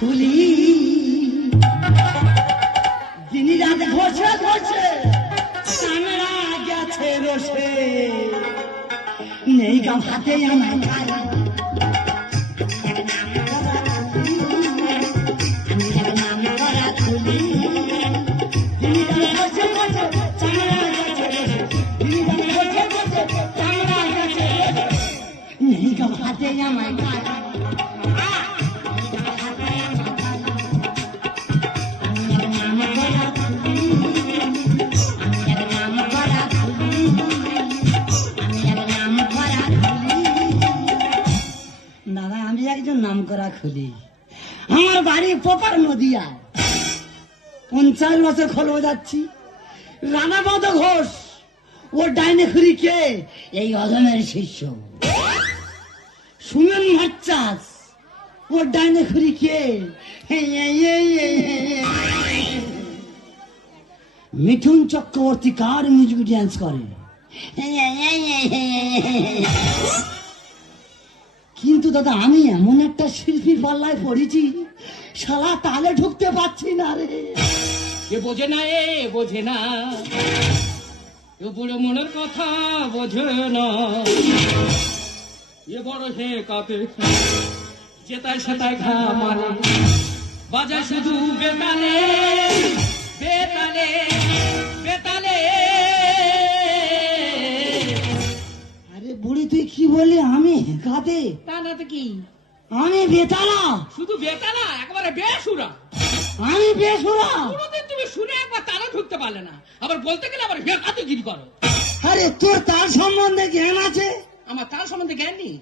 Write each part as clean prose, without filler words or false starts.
খুলি দিনী রাত ঘষে ঘষে চামড়া গেছে রসে নেই গাম হাতে আমার হাতে আমায় দাদা আমি একজন নাম করা খুলি আমার বাড়ি পোপার নদিয়া 50 বছর খোলো যাচ্ছি রানাপদ ঘোষ ও ডাইনে খুলি কে এই অধমের শিষ্য সুমন ভট্টাচ ও ডাইনে খুলি কে মিঠুন চক্রবর্তী কার মিউজিক ড্যান্স করে কিন্তু দাদা আমি এমন একটা শিল্পীর পাল্লায় পড়েছি শালা তালে ঢুকতে পারছি না রে এ বোঝে না বোঝে না এ বুড়ো মনের কথা বোঝে না এ বড় হে কাতে যেতায় সেতায় ঘা মারে বাজায় শুধু বেতালে বেতালে বেতালে আরে বুড়ি তুই কি বললি আমি কাঁদে তা না তো কি আমি বেতালা শুধু বেতালা একবারে বেসুরা আমি বেসুরা কোনোদিন তুমি শুনে একবার তারা ঢুকতে পারলে না আবার বলতে গেলে আবার বেকাতে গিরি করো আরে তোর তার সম্বন্ধে জ্ঞান আছে আমার তার সম্বন্ধে জ্ঞান নেই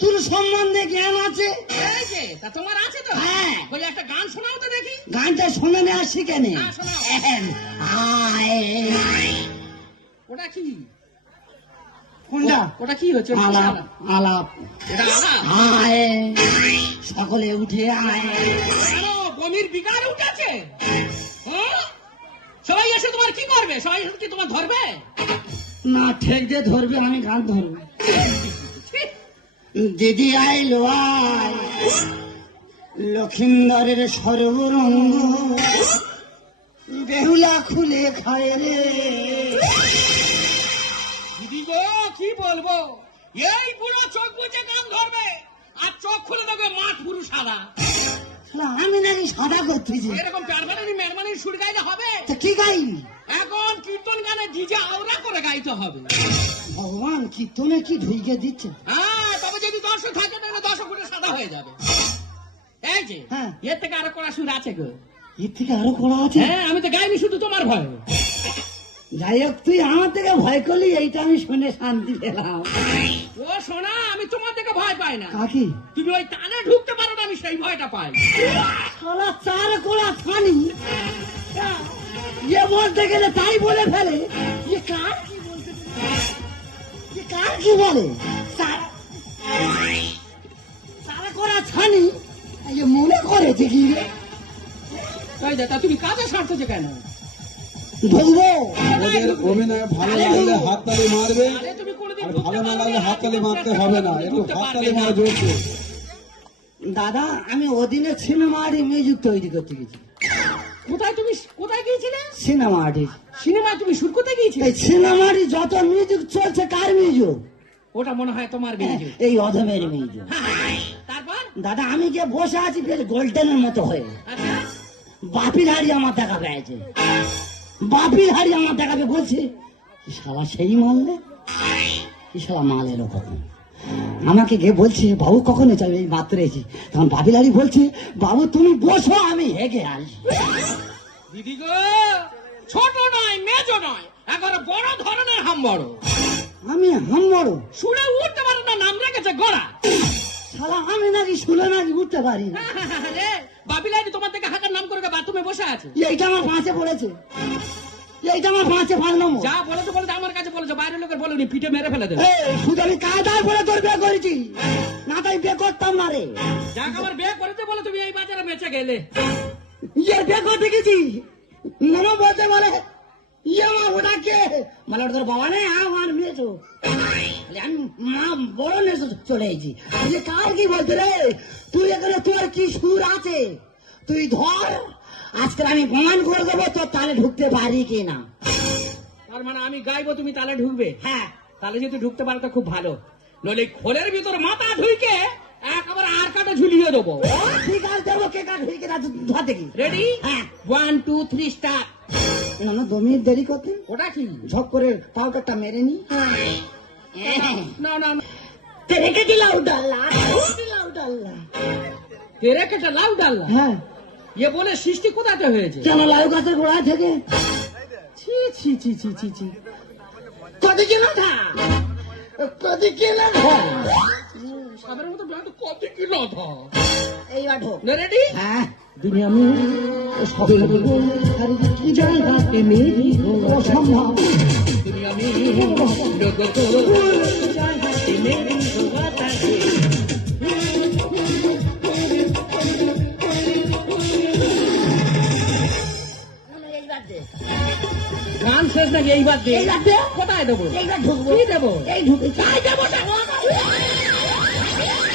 তোর সম্বন্ধে জ্ঞান আছে এই যে তা তোমার আছে তো হ্যাঁ। বলে একটা গান শোনাও তো দেখি গানটা শুনে নিয়ে আসছি কেন হ্যাঁ, শোনাও। ওটা কি কোনটা ওটা কি হচ্ছে আলাপ আলাপ এটা আলাপ? আয় সকলে উঠে আয় কেন, বমির বিকার উঠেছে হ্যাঁ? সবাই এসে তোমার কি করবে সবাই এসে কি তোমার ধরবে না ঠেক দিয়ে ধরবে আমি গান ধরবো ছি, দিদি আইলো আয় লক্ষিন্দরের সর্বরঙ্গ বেহুলা খুলে খায় রে দিদি গো কি বলবো এই পুরো চোখ বুঝে গান ধরবে আর চোখ খুলে দেখবে মাঠ পুরো সাদা শালা আমি নাকি সাদা করতেছি এরকম প্যারমানি মেরমানি সুর গাইলে হবে তা কি গাইবি এখন কীর্তন গানে ডিজে আওড়া করে গাইতে হবে ভগবান কীর্তনে কি ঢুকে দিচ্ছে হ্যাঁ তবে যদি দর্শক থাকে তাহলে দর্শক পুরো সাদা হয়ে যাবে এই যে হ্যাঁ। এর থেকে আরো কড়া সুর আছে গো এর থেকে আরো করা আছে হ্যাঁ আমি তো গাইনি শুধু তোমার ভয় যাই হোক তুই আমার থেকে ভয় করলি এইটা আমি শুনে শান্তি পেলাম ও সোনা আমি তোমার থেকে ভয় পাই না কাকি তুমি ওই টানে ঢুকতে পারো না আমি সেই ভয়টা পাই শালা চার কোলা ফানি ইয়ে বলতে গেলে তাই বলে ফেলে ইয়ে কার কি বলতে ইয়ে কার কি বলে চার কোলা ছানি ইয়ে মনে করেছে কি রে তাই দে তা তুমি কাজে সারতেছো কেন ধরবো ওদের অভিনয় ভালো লাগলে হাততালি মারবে আরে তুমি কোনোদিন আর ঢুকতে ভালো না পারবে লাগলে হাততালি মারতে হবে না একটু ঢুকতে হাততালি পারবে না। মারা জোরছে দাদা আমি ওদিনে সিনেমা আর্টি মিউজিক তৈরি করতে গেছি কোথায় গিয়েছিলে সিনেমা আর্টিস্ট সিনেমা তুমি শুট কোথায় গিয়েছিলে এই সিনেমা আর্টিস্ট যত মিউজিক চলছে কার মিউজিক ওটা মনে হয় তোমার বিয়ে এই অধমের মিউজিক তারপর দাদা আমি গিয়ে বসে আছি বেশ গোল্ডেনের মতো হয়ে আচ্ছা বাপির হাড়ি আমার দেখা পেয়েছে বাপির হাড়ি আমার দেখাবে বলছে কি শালা সেই মাল রে কি শালা মাল এলো কখন আমাকে গিয়ে বলছে বাবু কখন এসে এই মাত্র এসে তখন বাপির হাড়ি বলছে বাবু তুমি বসো আমি হেগে আসি দিদি গো ছোট নয় মেজো নয় একেবারে বড় ধরনের হাম বড় আমি হাম্বড় শুনে উঠতে পারো না নাম রেখেছে গোড়া শালা আমি নাকি শুনে নাকি উঠতে পারি না রে বাবিলাইনি তোমার থেকে হাতের নাম করে বাথরুমে বসে আছে এইটা আমার পাঁচে পড়েছে এইটা আমার পাঁচে 5 নম্বর যা বলেছো বলেছো আমার কাছে বলেছো বাইরের লোকের বলেনি পিঠে মেরে ফেলে দেবে শুধু আমি কায়দায় বলে তোর বিয়ে করেছি না তাই বিয়ে করতাম না রে যাক আমার বিয়ে করতে বলে তুমি এই বাজারে বেঁচে গেলে ইয়ে বিয়ে করতে গেছি নানা বলতে বলে ইয়ে মা ওটা কে বলে তোর বাবা নেই আমার মেয়ে তো বলে, আমি মা বড় নেশে চলে এসেছি। বলে, কার কি বলতে রে, তুই এখানে তোর কি সুর আছে, তুই ধর, আজকে আমি প্রমাণ করে দেবো তোর তালে ঢুকতে পারি কি না। তার মানে আমি গাইবো, তুমি তালে ঢুকবে? হ্যাঁ, তাহলে যদি ঢুকতে পারো তো খুব ভালো, নইলে খোলের ভিতর মাথা ঢুকে একেবারে আর কাটা ঝুলিয়ে দেবো। ঠিক আছে, দেবো, কে কার ঢুকে না, ধর দেখি। রেডি? হ্যাঁ। 1 2 3 স্টার্ট। না না, 2 মিনিট দেরি করতে, ওটা কি? ঝক করে পাউডারটা মেরে নি। না না না, তেরে কে দিলাও ডাল্লা, দিলাও ডাল্লা। তেরে কেটে লাউ ডাল্লা? হ্যাঁ, এ বলে সৃষ্টি কোথাতে হয়েছে? কেন লাউ গাছের গোড়া থেকে? ছি ছি ছি ছি ছি ছি। কদিকে না থা, কদিকে না থা। সাধারণ মতো ব্যাংক কত কি লধা। এইবার ঢোক। না রেডি? হ্যাঁ, দুনিয়া মে সবে লাগবো আর কি জায়গাতে মেরি হো অসম্ভব। দুনিয়া মে লোগো কো জায়গাতে মেরি হো বাতাসে। এইবার দে, গান শেষ নাকি? এইবার দে। এইবার দে, কোথায় দেবো? এইবার ঢুকবো, কি দেবো? এই ঢুকে, তাই দেবো না।